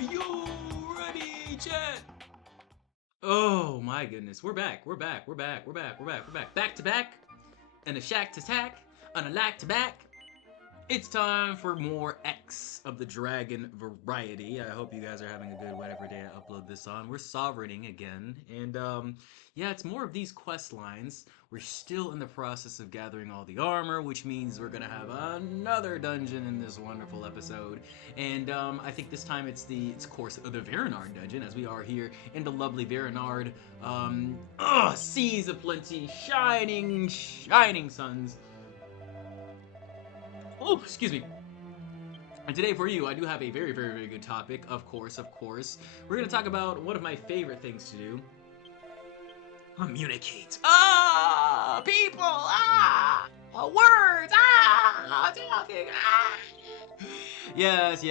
You ready, chat? Oh my goodness, we're back. Back to back, and a shack to tack, and a lack to back. It's time for more X of the Dragon variety. I hope you guys are having a good whatever day I upload this on. We're sovereigning again, and yeah, it's more of these quest lines. We're still in the process of gathering all the armor, which means we're gonna have another dungeon in this wonderful episode. And I think this time it's of course the Verenard dungeon, as we are here in the lovely Verenard. Seas of plenty, shining suns. Oh, excuse me. And today for you, I do have a very good topic, of course. We're going to talk about one of my favorite things to do. Communicate. People, words, talking, Yes.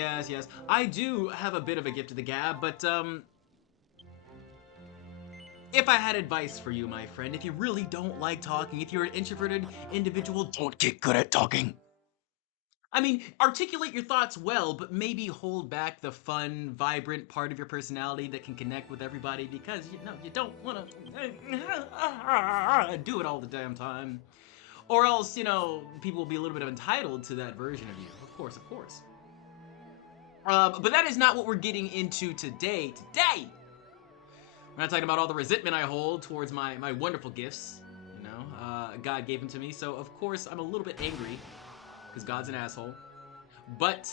I do have a bit of a gift of the gab, but, if I had advice for you, my friend, if you really don't like talking, if you're an introverted individual, don't get good at talking. I mean, articulate your thoughts well, but maybe hold back the fun, vibrant part of your personality that can connect with everybody because, you don't want to do it all the damn time. Or else, people will be a little bit entitled to that version of you. Of course. But that is not what we're getting into today. Today, we're not talking about all the resentment I hold towards my wonderful gifts. God gave them to me, so of course I'm a little bit angry because God's an asshole. But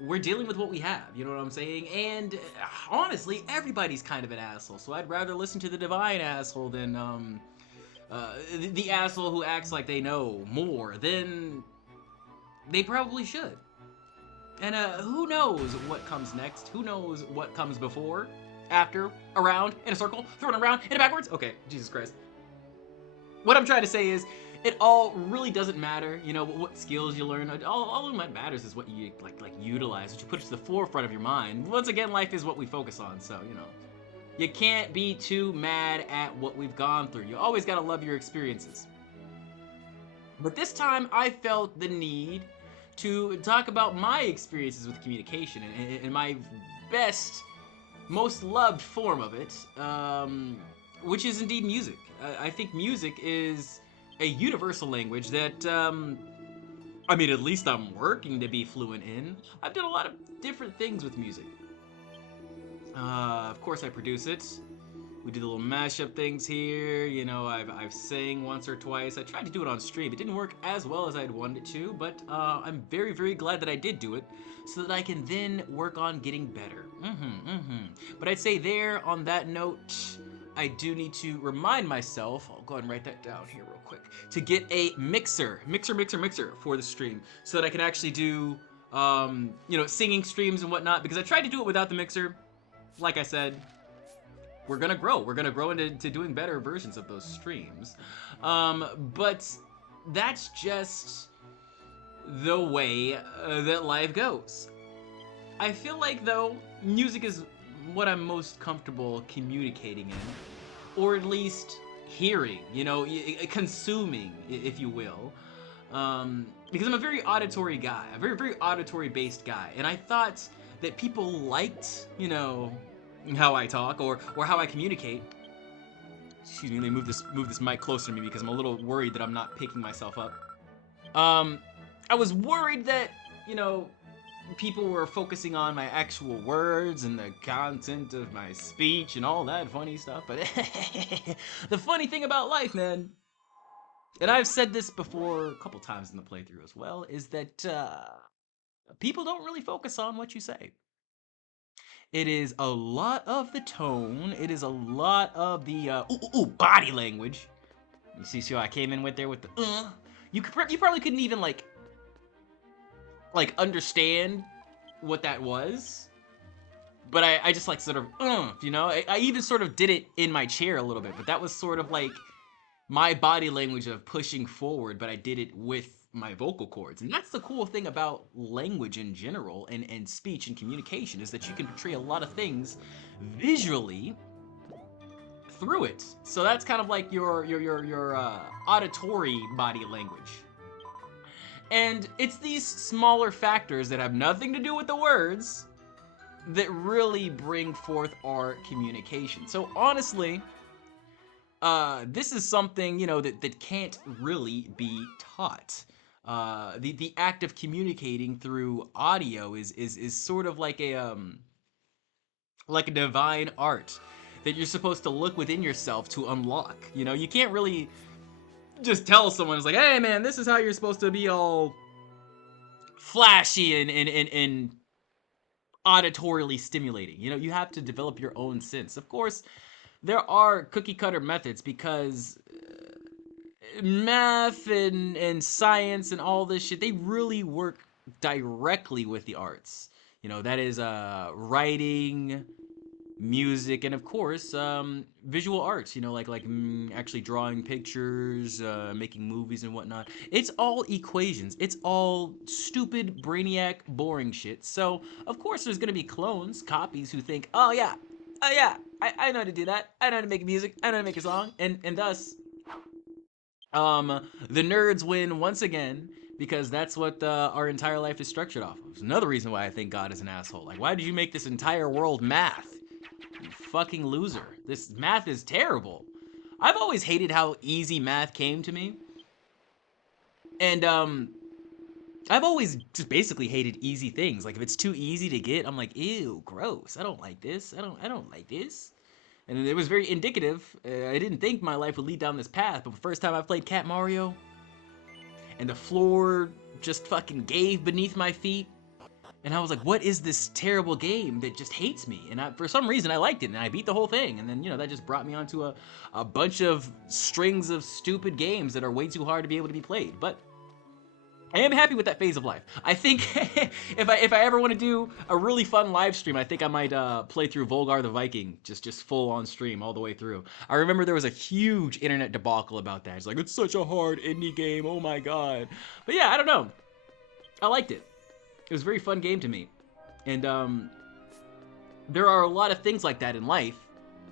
we're dealing with what we have, you know what I'm saying? And honestly, everybody's kind of an asshole, so I'd rather listen to the divine asshole than the asshole who acts like they know more than they probably should. And who knows what comes next? Who knows what comes before, after, around, in a circle, thrown around, in a backwards? Okay, Jesus Christ. What I'm trying to say is, it all really doesn't matter, what skills you learn. All that matters is what you like utilize, what you put to the forefront of your mind. Once again, life is what we focus on, so you can't be too mad at what we've gone through. You always gotta love your experiences. But this time, I felt the need to talk about my experiences with communication and my best, most loved form of it, which is indeed music. I think music is a universal language that, at least I'm working to be fluent in. I've done a lot of different things with music. Of course I produce it. We do the little mashup things here, I've sang once or twice. I tried to do it on stream. It didn't work as well as I'd wanted it to, but I'm very glad that I did do it so that I can then work on getting better. But I'd say there, on that note, I do need to remind myself, I'll go ahead and write that down here real quick, to get a mixer for the stream so that I can actually do, singing streams and whatnot, because I tried to do it without the mixer. Like I said, we're gonna grow into doing better versions of those streams. But that's just the way that life goes. I feel like, though, music is what I'm most comfortable communicating in, or at least hearing, consuming, if you will, because I'm a very auditory guy, a very auditory based guy, and I thought that people liked, how I talk or how I communicate. Excuse me, let me move this mic closer to me because I'm a little worried that I'm not picking myself up. I was worried that, people were focusing on my actual words and the content of my speech and all that funny stuff, but the funny thing about life, man, and I've said this before a couple times in the playthrough as well, is that people don't really focus on what you say. It is a lot of the tone, it is a lot of the body language. You see how I came in with there with the you probably couldn't even like understand what that was, but I just like sort of I even sort of did it in my chair a little bit, but that was sort of like my body language of pushing forward, but I did it with my vocal cords. And that's the cool thing about language in general and speech and communication, is that you can portray a lot of things visually through it. So that's kind of like your auditory body language. And it's these smaller factors that have nothing to do with the words that really bring forth our communication. So honestly, this is something, you know, that can't really be taught. The act of communicating through audio is sort of like a divine art that you're supposed to look within yourself to unlock. You know, you can't really just tell someone, it's like, hey man, this is how you're supposed to be all flashy and auditorily stimulating. You know, you have to develop your own sense. Of course, there are cookie cutter methods because math and science and all this shit, they really work directly with the arts. You know, that is writing, music, and of course visual arts, you know, actually drawing pictures, making movies and whatnot. It's all equations, it's all stupid brainiac boring shit. So of course there's gonna be clones, copies, who think, oh yeah, oh yeah, I know how to do that, I know how to make music, I know how to make a song, and thus the nerds win once again, because that's what our entire life is structured off of. It's another reason why I think God is an asshole. Like, why did you make this entire world math? You fucking loser. This math is terrible. I've always hated how easy math came to me. And I've always just basically hated easy things. Like if it's too easy to get, I'm like, ew, gross. I don't like this. I don't like this. And it was very indicative. I didn't think my life would lead down this path, but the first time I played Cat Mario and the floor just fucking gave beneath my feet, and I was like, what is this terrible game that just hates me? And for some reason, I liked it, and I beat the whole thing. And then, you know, that just brought me onto a bunch of strings of stupid games that are way too hard to be able to be played. But I am happy with that phase of life. I think if I ever want to do a really fun live stream, I think I might play through Volgar the Viking, just full on stream all the way through. I remember there was a huge internet debacle about that. It's like, it's such a hard indie game, oh my god. But yeah, I don't know. I liked it. It was a very fun game to me. And there are a lot of things like that in life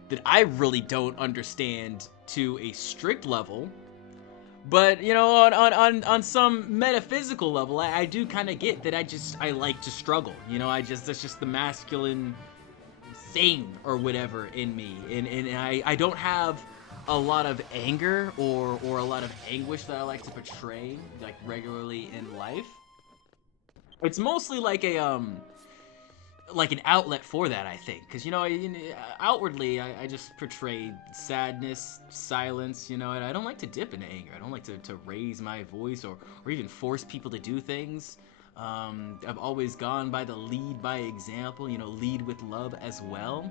that I really don't understand to a strict level. But, you know, on some metaphysical level, I do kind of get that I like to struggle. You know, that's just the masculine thing or whatever in me. And I don't have a lot of anger or a lot of anguish that I like to portray, like, regularly in life. It's mostly like like an outlet for that, I think, because, you know, outwardly I just portray sadness, silence, you know, and I don't like to dip into anger. I don't like to raise my voice or even force people to do things. I've always gone by the lead by example, you know, lead with love as well.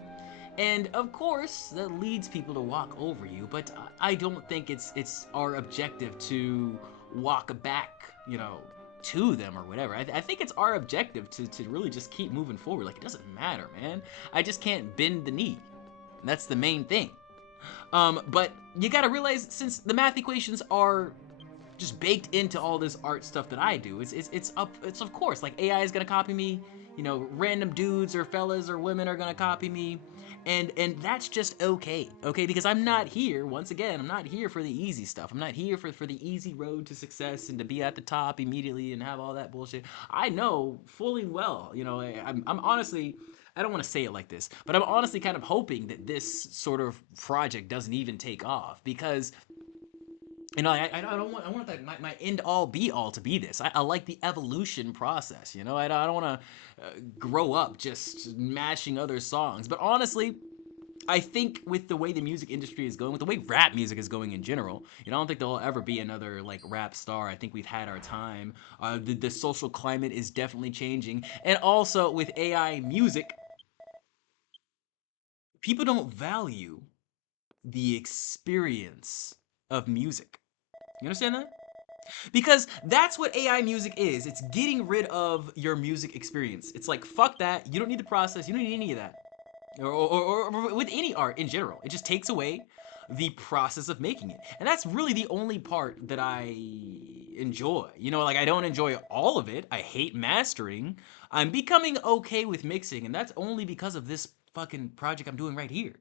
And of course, that leads people to walk over you, but I don't think it's our objective to walk back, you know, to them or whatever. I think it's our objective to really just keep moving forward. Like, it doesn't matter, man. I just can't bend the knee. And that's the main thing. But you gotta realize, since the math equations are just baked into all this art stuff that I do, it's of course, like, AI is gonna copy me, you know, random dudes or fellas or women are gonna copy me, and that's just okay, because I'm not here, once again, I'm not here for the easy stuff. I'm not here for the easy road to success and to be at the top immediately and have all that bullshit. I know fully well, you know, I'm honestly, I don't want to say it like this, but I'm honestly kind of hoping that this sort of project doesn't even take off, because, you know, I don't want, I want that my end all be all to be this. I like the evolution process, you know. I don't want to grow up just mashing other songs. But honestly, I think with the way the music industry is going, with the way rap music is going in general, you know, I don't think there'll ever be another like rap star. I think we've had our time. The social climate is definitely changing, and also with AI music, people don't value the experience of music. You understand that? Because that's what AI music is. It's getting rid of your music experience. It's like, fuck that. You don't need the process. You don't need any of that. Or with any art in general. It just takes away the process of making it. And that's really the only part that I enjoy. You know, like, I don't enjoy all of it. I hate mastering. I'm becoming okay with mixing, and that's only because of this fucking project I'm doing right here.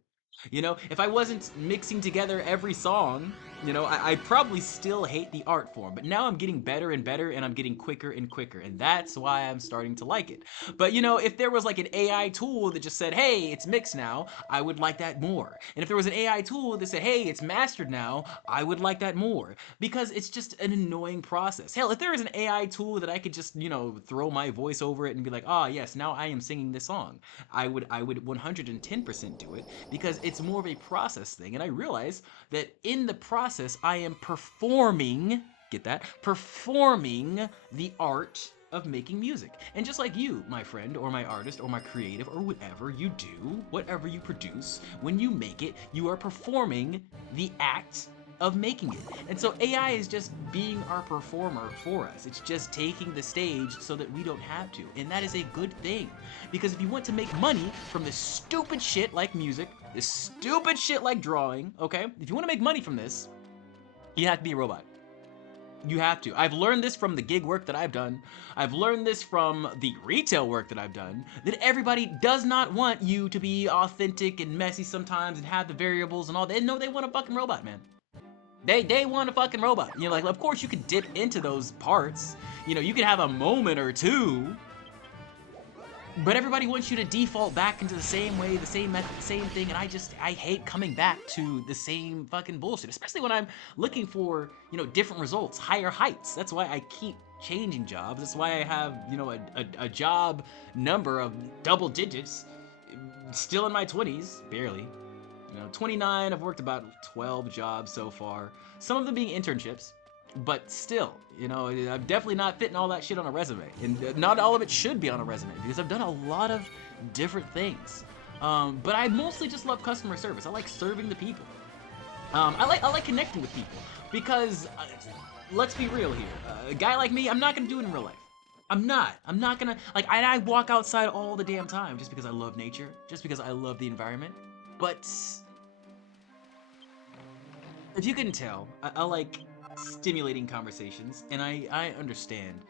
You know, if I wasn't mixing together every song, you know, I'd probably still hate the art form. But now I'm getting better and better, and I'm getting quicker and quicker. And that's why I'm starting to like it. But, you know, if there was like an AI tool that just said, hey, it's mixed now, I would like that more. And if there was an AI tool that said, hey, it's mastered now, I would like that more. Because it's just an annoying process. Hell, if there was an AI tool that I could just, you know, throw my voice over it and be like, ah, yes, now I am singing this song, I would 110% do it, because it's more of a process thing. And I realize that in the process, I am performing, get that? Performing the art of making music. And just like you, my friend, or my artist, or my creative, or whatever you do, whatever you produce, when you make it, you are performing the act of making it. And so AI is just being our performer for us. It's just taking the stage so that we don't have to. And that is a good thing. Because if you want to make money from this stupid shit like music, this stupid shit like drawing, okay? If you want to make money from this, you have to be a robot. You have to. I've learned this from the gig work that I've done. I've learned this from the retail work that I've done, that everybody does not want you to be authentic and messy sometimes and have the variables and all that. No, they want a fucking robot, man. They want a fucking robot. You know, like, of course you could dip into those parts. You know, you could have a moment or two. But everybody wants you to default back into the same way, the same method, the same thing, and I hate coming back to the same fucking bullshit, especially when I'm looking for, you know, different results, higher heights. That's why I keep changing jobs. That's why I have, you know, a job number of double digits, still in my 20s, barely. You know, 29, I've worked about 12 jobs so far, some of them being internships. But still, you know, I'm definitely not fitting all that shit on a resume. And not all of it should be on a resume, because I've done a lot of different things. But I mostly just love customer service. I like serving the people. I like connecting with people. Because, let's be real here. A guy like me, I'm not going to do it in real life. I'm not going to, like, I walk outside all the damn time just because I love nature. Just because I love the environment. But, if you can tell, I like stimulating conversations, and I understand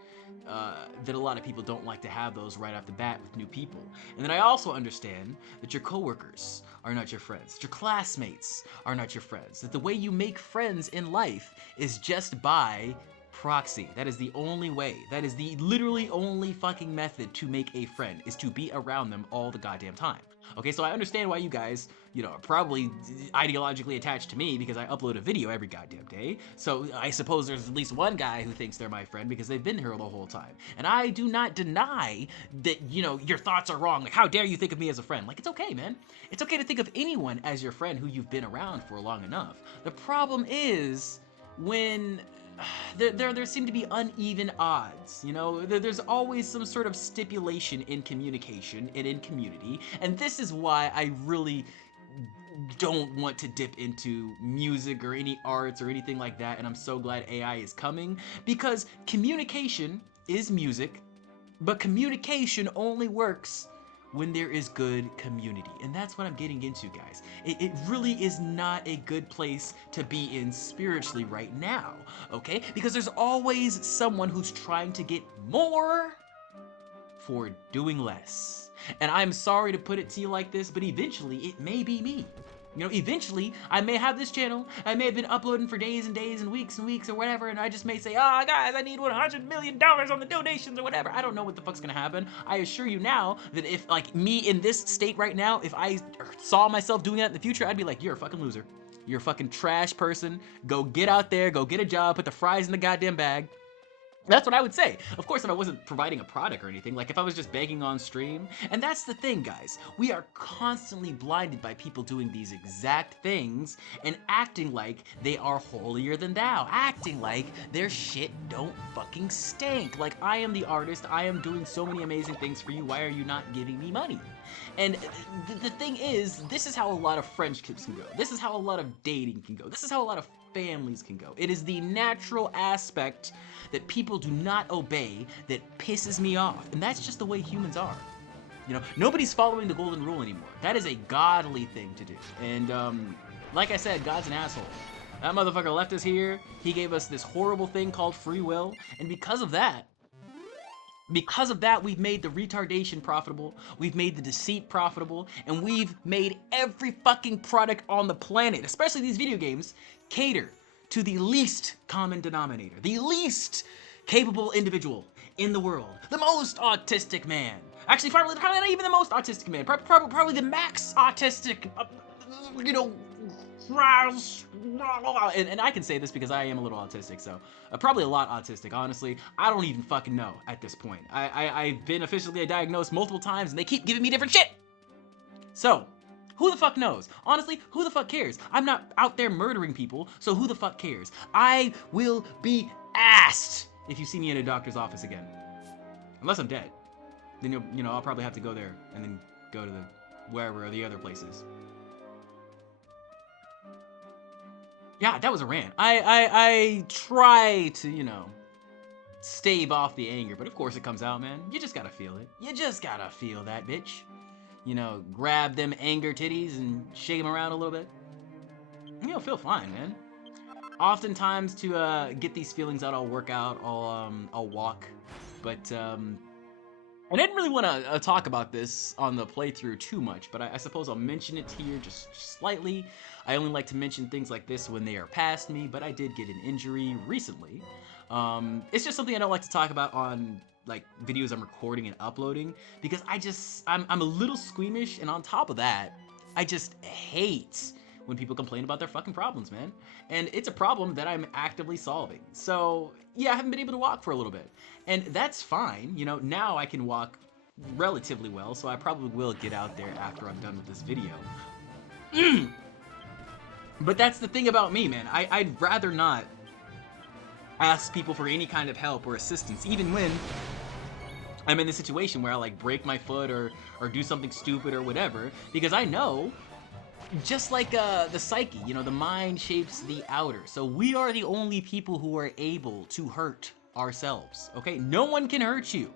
that a lot of people don't like to have those right off the bat with new people. And then I also understand that your coworkers are not your friends, that your classmates are not your friends, that the way you make friends in life is just by proxy. That is the only way. That is the literally only fucking method to make a friend, is to be around them all the goddamn time. Okay, so I understand why you guys, you know, are probably ideologically attached to me because I upload a video every goddamn day. So I suppose there's at least one guy who thinks they're my friend because they've been here the whole time. And I do not deny that, you know, your thoughts are wrong. Like, how dare you think of me as a friend? Like, it's okay, man. It's okay to think of anyone as your friend who you've been around for long enough. The problem is when there seem to be uneven odds, you know? There's always some sort of stipulation in communication and in community, and this is why I really don't want to dip into music or any arts or anything like that, and I'm so glad AI is coming, because communication is music, but communication only works when there is good community. And that's what I'm getting into, guys. It really is not a good place to be in spiritually right now, okay? Because there's always someone who's trying to get more for doing less. And I'm sorry to put it to you like this, but eventually it may be me. You know, eventually, I may have this channel, I may have been uploading for days and days and weeks or whatever, and I just may say, oh, guys, I need $100 million on the donations or whatever. I don't know what the fuck's gonna happen. I assure you now that if, like, me in this state right now, if I saw myself doing that in the future, I'd be like, you're a fucking loser. You're a fucking trash person. Go get out there, go get a job, put the fries in the goddamn bag. That's what I would say. Of course, if I wasn't providing a product or anything, like if I was just begging on stream. And that's the thing, guys. We are constantly blinded by people doing these exact things and acting like they are holier than thou. Acting like their shit don't fucking stink. Like, I am the artist. I am doing so many amazing things for you. Why are you not giving me money? And the thing is, this is how a lot of friendships can go. This is how a lot of dating can go. This is how a lot of families can go. It is the natural aspect that people do not obey that pisses me off. And that's just the way humans are. You know, nobody's following the golden rule anymore. That is a godly thing to do. And like I said, God's an asshole. That motherfucker left us here. He gave us this horrible thing called free will. And because of that, Because of that, we've made the retardation profitable, we've made the deceit profitable, and we've made every fucking product on the planet, especially these video games, cater to the least common denominator, the least capable individual in the world, the most autistic man. Actually, probably not even the most autistic man, probably the max autistic, you know, and I can say this because I am a little autistic, so probably a lot autistic, honestly. I don't even fucking know at this point. I've been officially diagnosed multiple times and they keep giving me different shit. So, who the fuck knows? Honestly, who the fuck cares? I'm not out there murdering people, so who the fuck cares? I will be asked if you see me in a doctor's office again. Unless I'm dead. Then I'll probably have to go there and then go to the wherever the other places. Yeah, that was a rant. I try to, stave off the anger, but of course it comes out, man. You just gotta feel it. You just gotta feel that, bitch. Grab them anger titties and shake them around a little bit. You'll feel fine, man. Oftentimes to get these feelings out, I'll work out, I'll walk, but I didn't really want to talk about this on the playthrough too much, but I suppose I'll mention it here just slightly. I only like to mention things like this when they are past me, but I did get an injury recently. It's just something I don't like to talk about on like videos I'm recording and uploading because I'm a little squeamish, and on top of that, I just hate when people complain about their fucking problems, man. And it's a problem that I'm actively solving. So yeah, I haven't been able to walk for a little bit, and that's fine. Now I can walk relatively well, so I probably will get out there after I'm done with this video. But that's the thing about me, man. I'd rather not ask people for any kind of help or assistance, even when I'm in the situation where I like break my foot or do something stupid or whatever, because I know, just like the psyche, the mind shapes the outer. So we are the only people who are able to hurt ourselves, okay? No one can hurt you.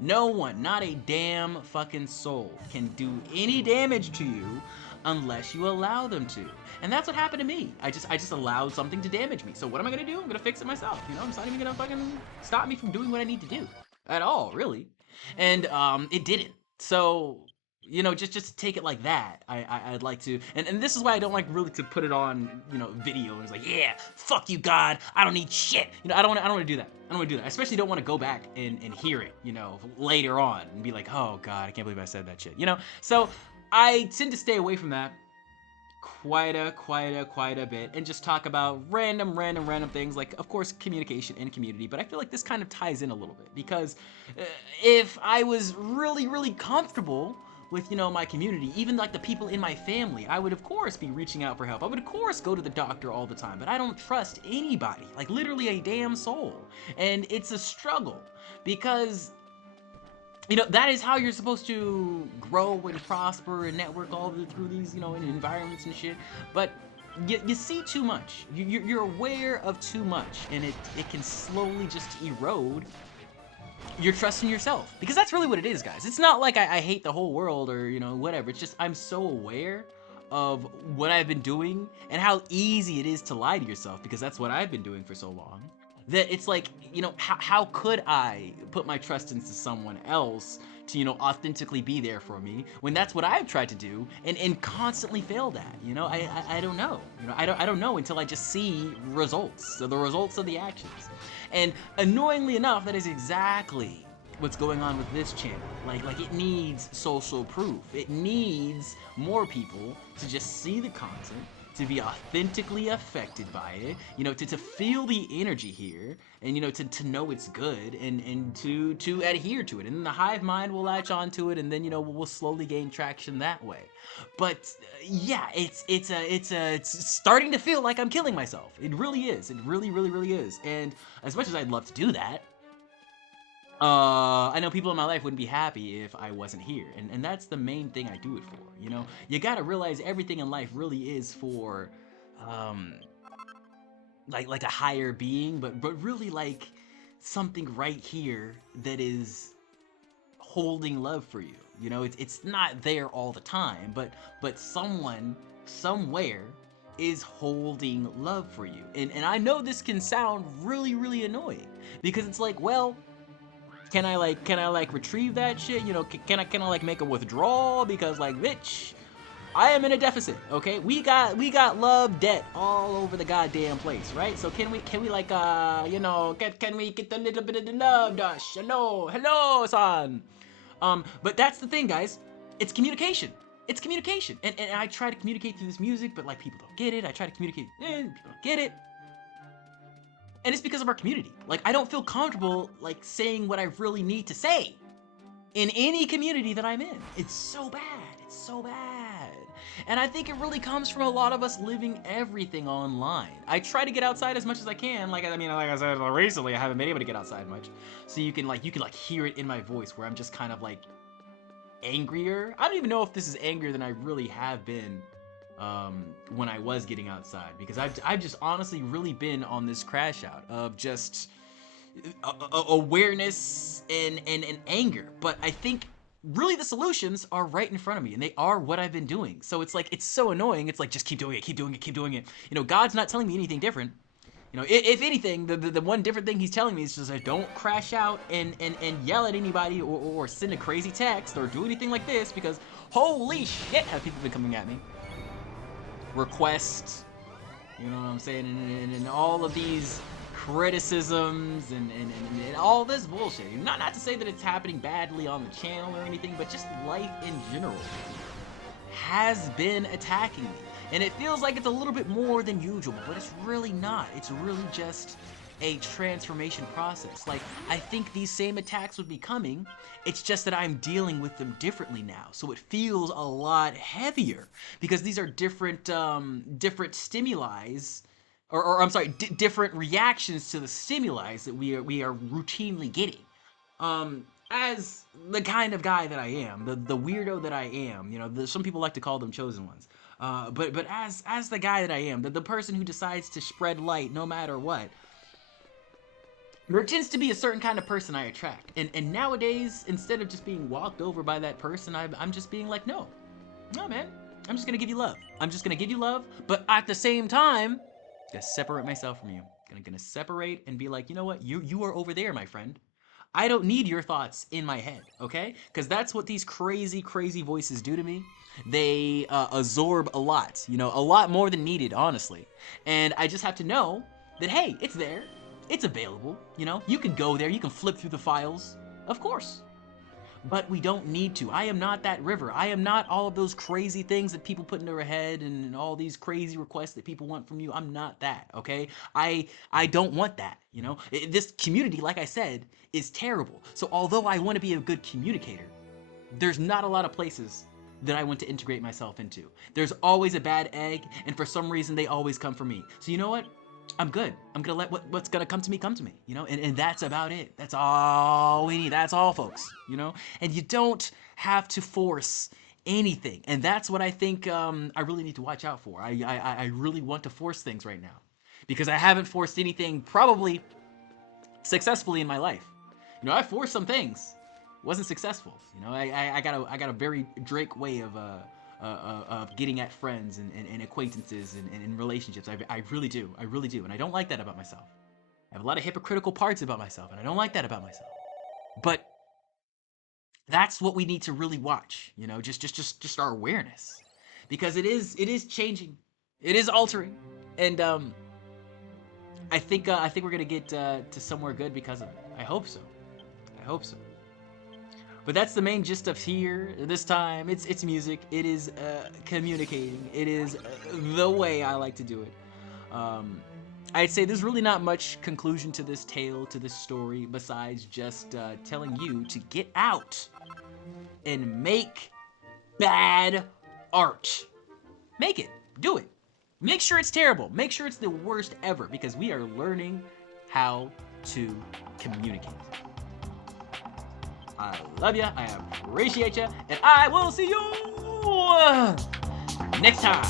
No one, not a damn fucking soul, can do any damage to you unless you allow them to. And that's what happened to me. I just allowed something to damage me. So what am I gonna do? I'm gonna fix it myself. It's not even gonna fucking stop me from doing what I need to do at all, really. And it didn't. So just take it like that. I'd like to, and this is why I don't like really to put it on, video. And it's like, yeah, fuck you, God, I don't need shit. I don't want to do that. I don't want to do that. I especially don't want to go back and hear it, later on and be like, oh God, I can't believe I said that shit. So I tend to stay away from that quite a bit and just talk about random things, like, of course, communication and community. But I feel like this kind of ties in a little bit because if I was really comfortable with, my community, even like the people in my family, I would of course be reaching out for help. I would of course go to the doctor all the time, but I don't trust anybody, like literally a damn soul. And it's a struggle because, that is how you're supposed to grow and prosper and network all through these, environments and shit. But you see too much. You're aware of too much, and it can slowly just erode your trust in yourself, because that's really what it is, guys. It's not like I hate the whole world or whatever. It's just I'm so aware of what I've been doing and how easy it is to lie to yourself, because that's what I've been doing for so long, that it's like, how could I put my trust into someone else to authentically be there for me when that's what I've tried to do and constantly failed at. I don't know. I don't know until I just see results, so the results of the actions. And annoyingly enough, that is exactly what's going on with this channel. Like it needs social proof. It needs more people to just see the content, to be authentically affected by it, to feel the energy here, and to know it's good, and to adhere to it. And then the hive mind will latch onto it, and then we'll slowly gain traction that way. But yeah, it's starting to feel like I'm killing myself. It really is. It really is. And as much as I'd love to do that, I know people in my life wouldn't be happy if I wasn't here, and that's the main thing I do it for. You gotta realize everything in life really is for, like a higher being, but really like something right here that is holding love for you. It's not there all the time, but someone somewhere is holding love for you, and I know this can sound really annoying, because it's like, well, Can I like retrieve that shit? You know, can I like make a withdrawal? Because like, bitch, I am in a deficit, okay? We got love debt all over the goddamn place, right? So can we like you know, can we get a little bit of the love dash? Hello, son. But that's the thing, guys. It's communication. It's communication. And I try to communicate through this music, but like people don't get it. I try to communicate, people don't get it. And it's because of our community. Like, I don't feel comfortable like saying what I really need to say in any community that I'm in. It's so bad. It's so bad. And I think it really comes from a lot of us living everything online. I try to get outside as much as I can. Like I said recently, I haven't been able to get outside much. So you can hear it in my voice where I'm just kind of like angrier. I don't even know if this is angrier than I really have been when I was getting outside, because I've just honestly really been on this crash out of just awareness and anger. But I think really the solutions are right in front of me, and they are what I've been doing. So it's like, it's so annoying. It's like, just keep doing it, keep doing it, keep doing it. You know, God's not telling me anything different. You know, if anything, the one different thing he's telling me is just like, don't crash out and yell at anybody or send a crazy text or do anything like this, because holy shit, have people been coming at me. Requests, you know what I'm saying, and all of these criticisms and all this bullshit. Not to say that it's happening badly on the channel or anything, but just life in general has been attacking me. And it feels like it's a little bit more than usual, but it's really not. It's really just a transformation process. Like, I think these same attacks would be coming. It's just that I'm dealing with them differently now. So it feels a lot heavier because these are different stimuli, or I'm sorry, different reactions to the stimuli that we are routinely getting. As the kind of guy that I am, the weirdo that I am, you know, some people like to call them chosen ones. But as the guy that I am, the person who decides to spread light no matter what, there tends to be a certain kind of person I attract. And nowadays, instead of just being walked over by that person, I'm just being like, no, man, I'm just gonna give you love. I'm just gonna give you love, but at the same time, I'm gonna separate myself from you. I'm gonna separate and be like, you know what, you are over there, my friend. I don't need your thoughts in my head, okay? Because that's what these crazy voices do to me. They absorb a lot, you know, a lot more than needed, honestly. And I just have to know that, hey, it's there. It's available, you know? You can go there, you can flip through the files, of course. But we don't need to. I am not that river. I am not all of those crazy things that people put into their head and all these crazy requests that people want from you. I'm not that, okay? I don't want that, you know? This community, like I said, is terrible. So although I want to be a good communicator, there's not a lot of places that I want to integrate myself into. There's always a bad egg, and for some reason they always come for me. So you know what? I'm good. I'm gonna let what's gonna come to me, you know? And that's about it. That's all we need. That's all, folks, you know? And you don't have to force anything. And that's what I think I really need to watch out for. I really want to force things right now, because I haven't forced anything probably successfully in my life. You know, I forced some things. Wasn't successful. You know, I got a very Drake way of getting at friends and acquaintances and relationships. I really do, and I don't like that about myself. I have a lot of hypocritical parts about myself, and I don't like that about myself. But that's what we need to really watch, you know, just our awareness, because it is changing, it is altering, and I think we're gonna get to somewhere good because of it. I hope so. But that's the main gist of here. This time, it's music. It is communicating. It is the way I like to do it. I'd say there's really not much conclusion to this tale, to this story, besides just telling you to get out and make bad art. Make it. Do it. Make sure it's terrible. Make sure it's the worst ever, because we are learning how to communicate. I love ya, I appreciate ya, and I will see you next time.